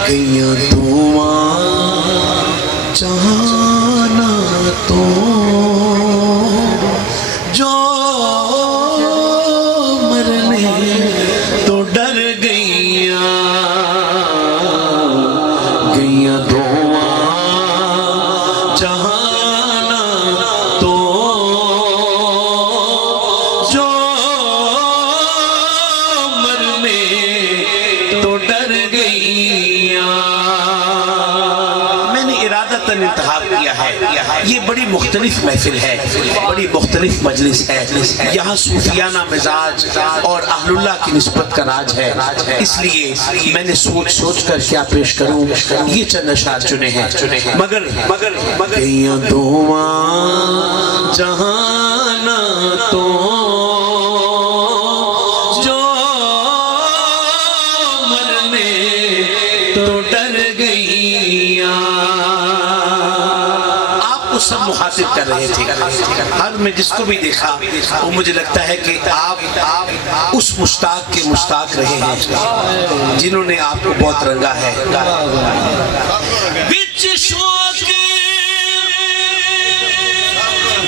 गैया धुआं चाहना तो जो मरने तो डर गैया, गैया धुआं चाहना तो जो मरने तो डर गैया। मैंने इरादतन इंतखाब किया है, ये बड़ी मुख्तलिफ महफिल है, बड़ी मुख्तलिफ मजलिस है, यहाँ सूफियाना मिजाज और अहलुल्लाह की निस्बत का राज है, इसलिए मैंने सोच सोच कर क्या पेश करूं, ये चंद अशआर चुने हैं। मगर गैया धुआं जहाना तो जो मरने तो डर गैया। आपको सब मुखातिब कर रहे थे, हर में जिसको भी देखा वो मुझे लगता है कि आप उस मुश्ताक के मुश्ताक रहे हैं जिन्होंने आपको बहुत रंगा है। बिच शौक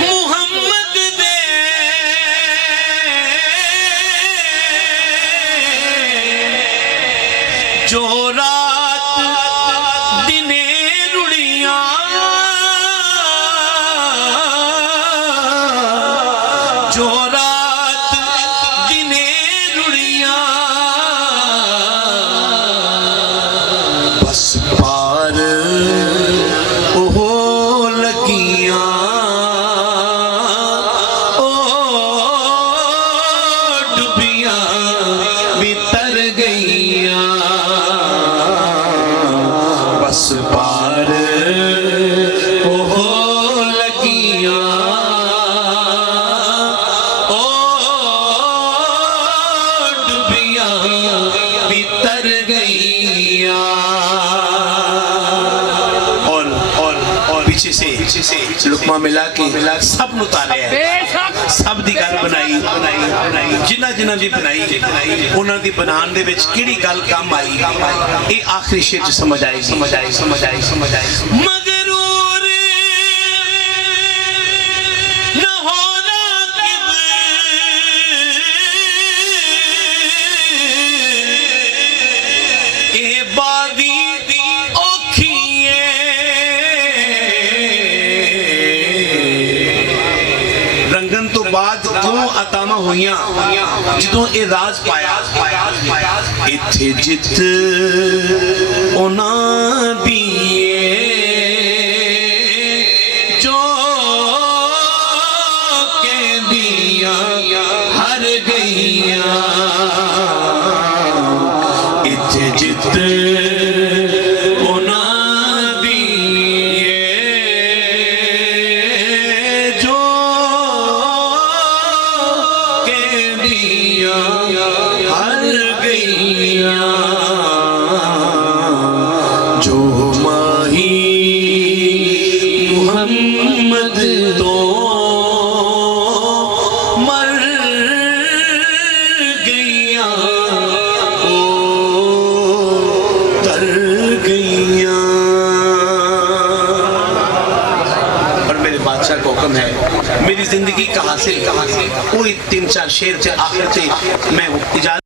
मुहम्मद दे जो रात दिने रुड़िया, जो रात दिने रुड़िया, बस पार ओ लगिया, ओ डुबिया बितर गईया, बस पार ओ लगिया, ओ डुबिया बितर गईया। और पीछे से लुकमा मिला के सब उतारे है, सब दी गल बनाई जिन्ना भी बनाई उन्हां दी बनाने दे विच किहड़ी गल काम आई, ये आखिरी शेर च समझ आई। मगरूर न होना ए बादी औखिए, रंगन तो बाद क्यों अतामा हुईयां जदों ए राज पाया, इत्थे जित उन्हां दिए जो कहदियां हर गईयां, इत्थे जित उन्हां दिए जो कहदियां हर गईयां, जो माही मुहम्मद तो मर गईया, ओ तर गईया। और मेरे बादशाह को हुक्म है, मेरी जिंदगी का हासिल कोई 3-4 शेर से आखिर से मैं इजाजत